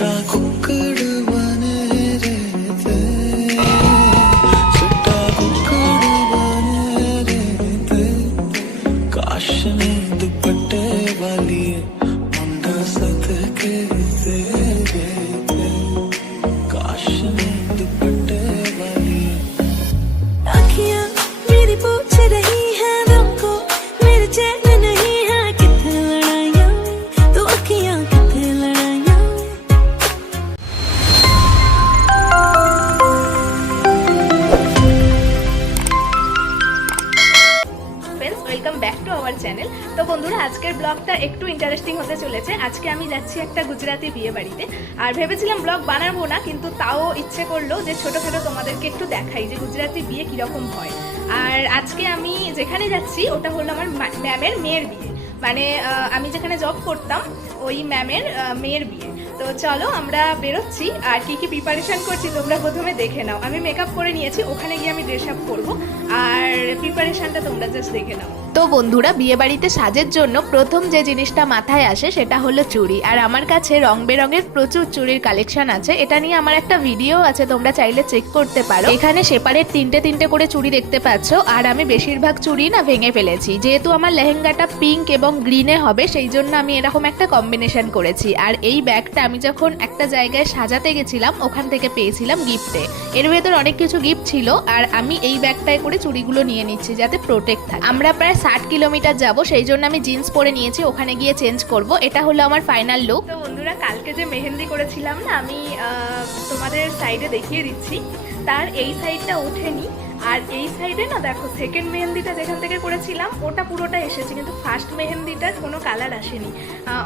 छुट्टा कुकड़ बने रहते, छुट्टा कुकड़ बने रहते, काश ने दुपट्टे वाली मुंडा सद के तेरे, काश ने दुपट्टे वाली। आँखियाँ मेरी पूछ रही हैं तुमको, मेरे चैन नहीं है कितने लड़ाइयाँ में, तो आँखियाँ कितने लड़ाइयाँ में। Friends welcome back to our channel. তো বন্ধুরা আজকের ব্লগটা একটু ইন্টারেস্টিং হতে চলেছে। আজকে আমি যাচ্ছি একটা গুজরাটি বিয়ে বাড়িতে, আর ভেবেছিলাম ব্লগ বানাবো না, কিন্তু তাও ইচ্ছে করলো যে ছোটোখাটো তোমাদেরকে একটু দেখাই যে গুজরাটি বিয়ে কীরকম হয়। আর আজকে আমি যেখানে যাচ্ছি ওটা হলো আমার ম্যামের মেয়ের বিয়ে, মানে আমি যেখানে জব করতাম ওই ম্যামের মেয়ের বিয়ে। তো চলো আমরা বেরোচ্ছি, আর কি কি প্রিপারেশন করছি তোমরা প্রথমে দেখে নাও। আমি মেকআপ করে নিয়েছি, ওখানে গিয়ে আমি ড্রেস আপ করবো, আর প্রিপারেশনটা তোমরা জাস্ট দেখে নাও। তো বন্ধুরা বিয়ে বাড়িতে সাজের জন্য প্রথম যে জিনিসটা মাথায় আসে সেটা হলো চুড়ি, আর আমার কাছে রং বেরঙের প্রচুর চুড়ির কালেকশন আছে। এটা নিয়ে আমার একটা ভিডিও আছে, তোমরা চাইলে চেক করতে পারো। এখানে সেপারেট তিনটে তিনটে করে চুড়ি দেখতে পাচ্ছ, আর আমি বেশিরভাগ চুড়ি না ভেঙে ফেলেছি, যেহেতু আমার লেহেঙ্গাটা পিঙ্ক এবং গ্রিনে হবে সেই জন্য আমি এরকম একটা কম্বিনেশন করেছি। আর এই ব্যাগটা আমি যখন একটা জায়গায় সাজাতে গেছিলাম ওখান থেকে পেয়েছিলাম গিফটে। এর ভেতর অনেক কিছু গিফট ছিল, আর আমি এই ব্যাগটায় করে চুড়িগুলো নিয়ে নিচ্ছি যাতে প্রোটেক্ট থাকে। আমরা প্রায় 60 কিলোমিটার যাব, সেই জন্য আমি জিন্স পরে নিয়েছি, ওখানে গিয়ে চেঞ্জ করব। এটা হলো আমার ফাইনাল লুক। তো বন্ধুরা কালকে যে মেহেন্দি করেছিলাম না আমি, তোমাদের সাইডে দেখিয়ে দিচ্ছি, তার এই সাইডটা ওঠেনি, আর এই সাইডে না দেখো সেকেন্ড মেহেন্দিটা যেখান থেকে করেছিলাম ওটা পুরোটা এসেছে, কিন্তু ফার্স্ট মেহেন্দিটার কোনো কালার আসেনি।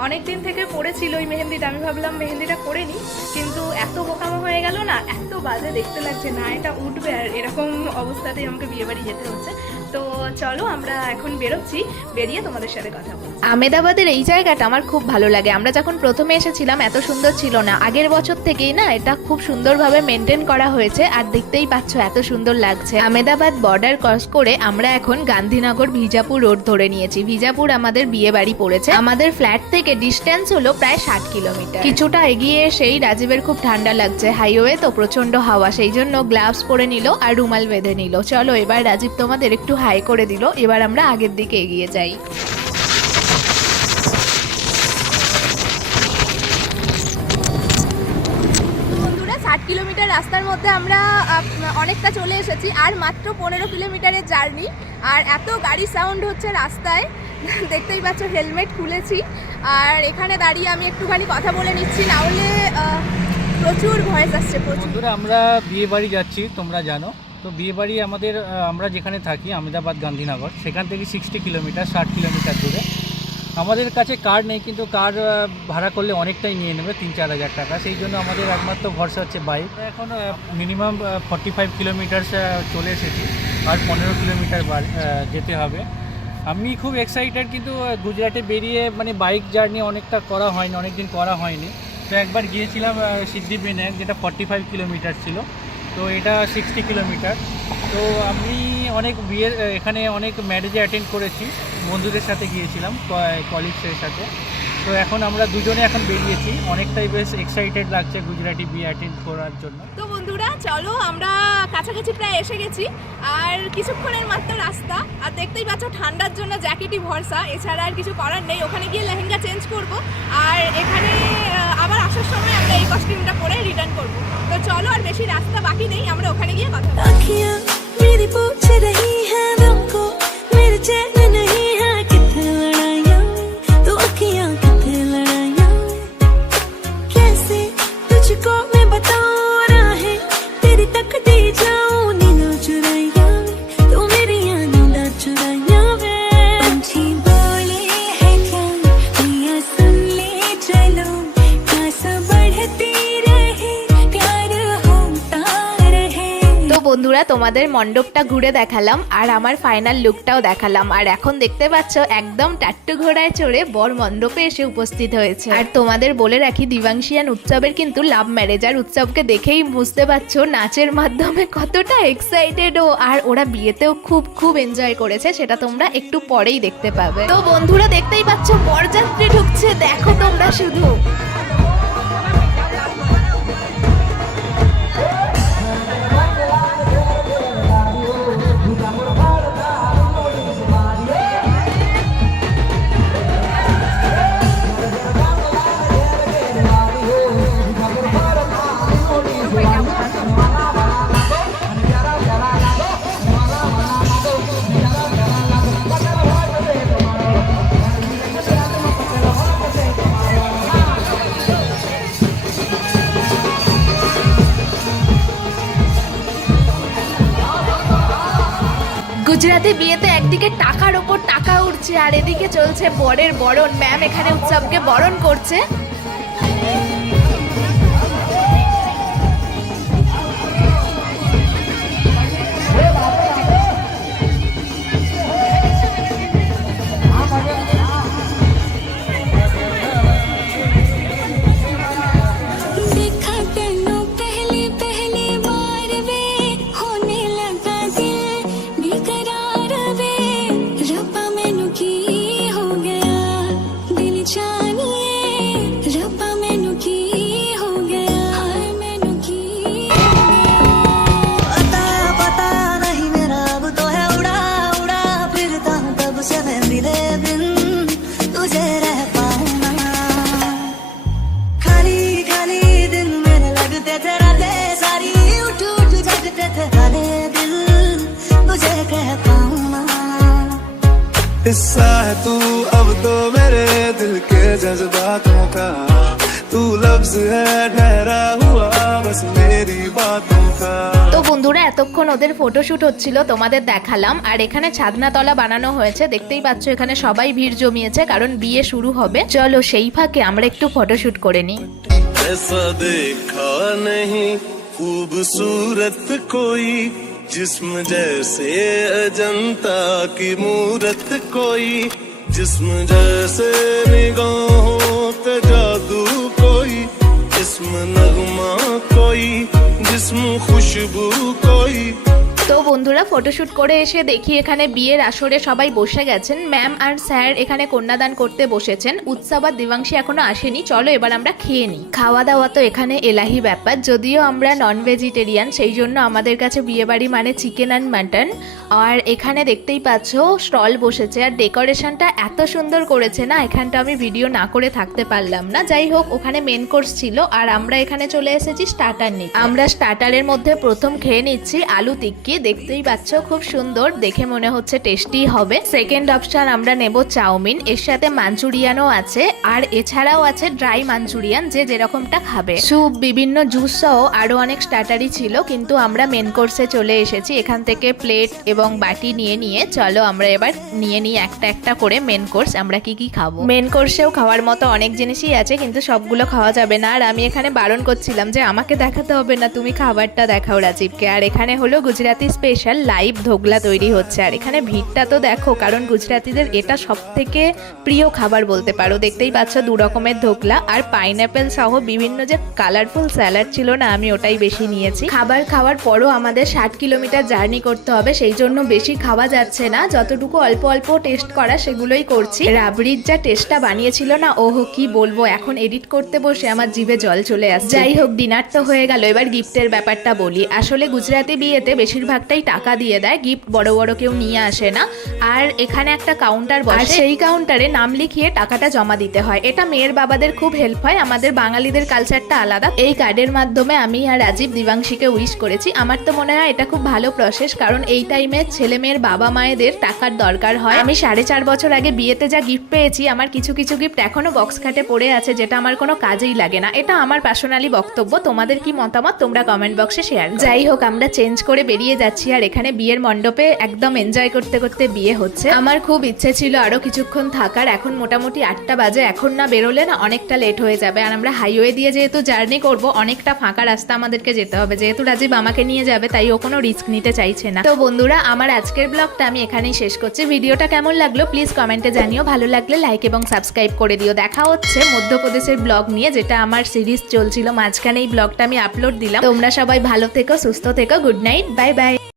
অনেক দিন থেকে পড়েছিল ওই মেহেন্দিটা, আমি ভাবলাম মেহেন্দিটা করে নিই, কিন্তু এত বোকামো হয়ে গেল না, এত বাজে দেখতে লাগছে না, এটা উঠবে, আর এরকম অবস্থাতেই আমাকে বিয়ে বাড়ি যেতে হচ্ছে। তো চলো আমরা এখন বেরোচ্ছি, বেরিয়ে তোমাদের সাথে কথা বলছি। আহমেদাবাদের এই জায়গাটা আমার খুব ভালো লাগে। আমরা যখন প্রথমে এসেছিলাম এত সুন্দর ছিল না, আগের বছর থেকেই না এটা খুব সুন্দরভাবে মেনটেন করা হয়েছে, আর দেখতেই পাচ্ছ এত সুন্দর লাগছে। আহমেদাবাদ বর্ডার ক্রস করে আমরা এখন গান্ধীনগর ভিজাপুর রোড ধরে নিয়েছি। ভিজাপুর আমাদের বিয়ে বাড়ি পড়েছে, আমাদের ফ্ল্যাট থেকে ডিস্টেন্স হলো প্রায় 60 কিলোমিটার। কিছুটা এগিয়ে এসেই রাজীবের খুব ঠান্ডা লাগছে, হাইওয়ে তো প্রচন্ড হাওয়া, সেই জন্য গ্লাভস পরে নিল আর রুমাল বেঁধে নিল। চলো এবার রাজীব তোমাদের একটু হাই করে দিল, এবার আমরা আগের দিকে এগিয়ে যাই। বন্ধুরা 60 কিলোমিটার রাস্তার মধ্যে আমরা অনেকটা চলে এসেছি, আর মাত্র 15 কিলোমিটারের জার্নি, আর এত গাড়ি সাউন্ড হচ্ছে রাস্তায়, দেখতেই পাচ্ছ হেলমেট খুলেছি, আর এখানে দাঁড়িয়ে আমি একটুখানি কথা বলে নিচ্ছি, না হলে প্রচুর ভয়েস আসছে প্রচুর। বন্ধুরা আমরা বিয়ে বাড়ি যাচ্ছি, তোমরা জানো তো বিয়ে বাড়ি আমাদের আমরা যেখানে থাকি আহমেদাবাদ গান্ধীনগর, সেখান থেকে 60 কিলোমিটার 60 কিলোমিটার দূরে। আমাদের কাছে কার নেই, কিন্তু কার ভাড়া করলে অনেকটাই নিয়ে নেবে 3-4 হাজার টাকা, সেই জন্য আমাদের একমাত্র ভরসা হচ্ছে বাইক। এখন মিনিমাম 45 কিলোমিটার চলে এসেছি, আর 15 কিলোমিটার যেতে হবে। আমি খুব এক্সাইটেড, কিন্তু গুজরাটে বেরিয়ে মানে বাইক জার্নি অনেকটা করা হয়নি, অনেকদিন করা হয়নি। তো একবার গিয়েছিলাম সিদ্ধিবিনায়ক, যেটা 45 কিলোমিটার ছিল, তো এটা 60 কিলোমিটার। তো আমি অনেক বিয়ের এখানে অনেক ম্যারেজে অ্যাটেন্ড করেছি, বন্ধুদের সাথে গিয়েছিলাম, কলিগসের সাথে। তো এখন আমরা দুজনে এখন বেরিয়েছি, অনেকটাই বেশ এক্সাইটেড লাগছে গুজরাটি বিয়ে অ্যাটেন্ড করার জন্য। তো বন্ধুরা চলো আমরা কাছাকাছি প্রায় এসে গেছি, আর কিছুক্ষণের মাত্র রাস্তা, আর দেখতেই পাচ্ছ ঠান্ডার জন্য জ্যাকেটই ভরসা, এছাড়া আর কিছু করার নেই। ওখানে গিয়ে লেহেঙ্গা চেঞ্জ করব, আর এখানে আবার আসার সময় আমরা এই কস্টিউমটা পরে রিটার্ন করব। তো চলো, আর বেশি রাস্তা বাকি নেই, আমরা ওখানে গিয়ে কথা বলবো। आँखियाँ मेरी पूछ रही हैं तुमको, मेरे चैन नहीं है कितने लड़ाइयाँ में, तो आँखियाँ कितने लड़ाइयाँ में। कैसे तुझको मैं बताऊँ राहें तेरी तकती जाऊँ नींद चुराइयाँ में, तो मेरी नींद चुराइयाँ में। पंछी बोले है क्या मियाँ सुन ले चलो, प्यास बढ़ती रहे प्यार होता रहे। তো বন্ধুরা তোমাদের মণ্ডপটা ঘুরে দেখালাম, আর আমার ফাইনাল লুকটাও দেখালাম, আর এখন দেখতে পাচ্ছ একদম টাট্টু ঘোড়ায় চড়ে বর মণ্ডপে এসে উপস্থিত হয়েছে। আর তোমাদের বলে রাখি দিবাংশিয়ান উৎসবের কিন্তু লাভ ম্যারেজ, আর উৎসবকে দেখেই বুঝতে পারছো নাচের মাধ্যমে কতটা এক্সাইটেড ও, আর ওরা বিয়েতেও খুব খুব এনজয় করেছে, সেটা তোমরা একটু পরেই দেখতে পাবে। তো বন্ধুরা দেখতেই পাচ্ছ বরযাত্রী ঢুকছে, দেখো তোমরা শুধু। গুজরাতে বিয়েতে একদিকে টাকার ওপর টাকা উঠছে আর এদিকে চলছে বরের বরণ। ম্যাম এখানে উৎসবকে বরণ করছে। देखा तेनू पहली पहली बार वे होने लगा दिल बेकरार वे रब्बा मैनू की हो गया दिल जानिए रब्बा मैनू की हो गया हाय मैनू की पता पता नहीं मेरा अब तो है उड़ा उड़ा फिरता हूँ तब से मैं मिले बिन तुझे रह पाऊँ ना खाली खाली दिन मेरे लगते थे रातें सारी उठ उठ जगते थे हाले दिल तुझे कह पाऊँ ना हिस्सा है तू अब तो मेरे दिल के जज्बातों का तू लफ्ज है ठहरा हुआ बस मेरी बातों का। তো বন্ধুরা এতক্ষণ ওদের ফটোশুট হচ্ছিল, তোমাদের দেখালাম। আর এখানে ছাদনাতলা বানানো হয়েছে, দেখতেই পাচ্ছ এখানে সবাই ভিড় জমিয়েছে কারণ বিয়ে শুরু হবে। চলো সেই ফাঁকে আমরা একটু ফটোশুট করে নিই। ऐसा देखा नहीं खूबसूरत कोई जिस्म जैसे अजंता की मूरत कोई जिस्म जैसे निगाहों पे जादू कोई जिस्म नगमा कोई जिस्म खुशबू कोई। তো বন্ধুরা ফটোশুট করে এসে দেখি এখানে বিয়ের আসরে সবাই বসে গেছেন। ম্যাম আর স্যার এখানে কন্যাদান করতে বসেছেন। উৎসব আর দিবাংশী এখনো আসেনি। চলো এবার আমরা খেয়ে নিই। খাওয়া দাওয়া তো এখানে এলাহি ব্যাপার, যদিও আমরা নন ভেজিটেরিয়ান, সেই জন্য আমাদের কাছে বিয়ে বাড়ি মানে চিকেন অ্যান্ড মাটন। আর এখানে দেখতেই পাচ্ছ স্টল বসেছে আর ডেকোরেশনটা এত সুন্দর করেছে না, এখানটা আমি ভিডিও না করে থাকতে পারলাম না। যাই হোক, ওখানে মেন কোর্স ছিল আর আমরা এখানে চলে এসেছি স্টার্টার নিতে। আমরা স্টার্টারের মধ্যে প্রথম খেয়ে নিচ্ছি আলু টিক্কি। দেখতেই পাচ্ছ খুব সুন্দর, দেখে মনে হচ্ছে টেস্টি হবে। সেকেন্ড অপশন আমরা নেব চাউমিন, এর সাথে মাঞ্চুরিয়ানও আছে আর এছাড়াও আছে ড্রাই মাঞ্চুরিয়ান, যে যেরকমটা খাবে। স্যুপ, বিভিন্ন জুস সহ আরো অনেক স্টার্টারই ছিল, কিন্তু আমরা মেন কোর্সে চলে এসেছি। এখান থেকে প্লেট এবং বাটি নিয়ে চলো আমরা এবার নিয়ে নিই একটা একটা করে মেন কোর্স আমরা কি কি খাবো। মেন কোর্সেও খাওয়ার মতো অনেক জিনিসই আছে, কিন্তু সবগুলো খাওয়া যাবে না। আর আমি এখানে বারণ করছিলাম যে আমাকে দেখাতে হবে না, তুমি খাবারটা দেখাও রাজীবকে। আর এখানে হলো গুজরাটি স্পেশাল লাইভ ধোকলা তৈরি হচ্ছে। আর এখানে ভিড়টা তো দেখো, কারণ গুজরাটিদের এটা সব থেকে প্রিয় খাবার বলতে পারো। দেখতেই পাচ্ছ 2 রকমের ধোকলা আর পাইনঅ্যাপেল সহ বিভিন্ন যে কালারফুল স্যালাড ছিল না, আমি ওটাই বেশি নিয়েছি। খাবার খাওয়ার পরও আমাদের 60 কিলোমিটার জার্নি করতে হবে, সেই জন্য বেশি খাওয়া যাচ্ছে না। যতটুকু অল্প অল্প টেস্ট করা সেগুলোই করছি। রাবড়ির যা টেস্টটা বানিয়েছিল না, ওহো কি বলবো, এখন এডিট করতে বসে আমার জিভে জল চলে আসছে। যাই হোক, ডিনার তো হয়ে গেল, এবার গিফটের ব্যাপারটা বলি। আসলে গুজরাটি বিয়েতে বেশিরভাগটাই টাকা দিয়ে দেয়, গিফট বড় বড় কেউ নিয়ে আসে না। আর এখানে একটা কাউন্টার বসে, সেই কাউন্টারে নাম লিখিয়ে টাকাটা জমা দিতে হয়। এটা মেয়ের বাবাদের খুব হেল্প হয়, আমাদের বাঙালিদের কালচারটা আলাদা। এই কার্ডের মাধ্যমে আমি আর রাজীব দিবাংশীকে উইশ করেছি। আমার তো মনে হয় এটা খুব ভালো প্রসেস, কারণ এই টাইমে ছেলে মেয়ের বাবা মায়েদের টাকার দরকার হয়। আমি 4.5 বছর আগে বিয়েতে যা গিফট পেয়েছি, আমার কিছু কিছু গিফট এখনো বক্স খাটে পড়ে আছে, যেটা আমার কোনো কাজেই লাগে না। এটা আমার পার্সোনালি বক্তব্য, তোমাদের কি মতামত তোমরা কমেন্ট বক্সে শেয়ার। যাই হোক, আমরা চেঞ্জ করে বেরিয়ে যাচ্ছি। আর এখানে বিয়ের মণ্ডপে একদম এনজয় করতে করতে বিয়ে হচ্ছে। আমার খুব ইচ্ছে ছিল আরো কিছুক্ষণ থাকার। এখন মোটামুটি 8টা বাজে, এখন না বেরোলে না অনেকটা লেট হয়ে যাবে। আর আমরা হাইওয়ে দিয়ে যেহেতু জার্নি করব, অনেকটা ফাঁকা রাস্তা আমাদেরকে যেতে হবে। যেহেতু রাজীব আমাকে নিয়ে যাবে, তাই ও কোনো রিস্ক নিতে চাইছে না। তো বন্ধুরা, আমার আজকের ব্লগটা আমি এখানেই শেষ করছি। ভিডিওটা কেমন লাগলো প্লিজ কমেন্টে জানিও। ভালো লাগলে লাইক এবং সাবস্ক্রাইব করে দিও। দেখা হচ্ছে মধ্যপ্রদেশের ব্লগ নিয়ে, যেটা আমার সিরিজ চলছিল, মাঝখানে এই ব্লগটা আমি আপলোড দিলাম। তোমরা সবাই ভালো থেকো, সুস্থ থেকো। Good night, bye bye.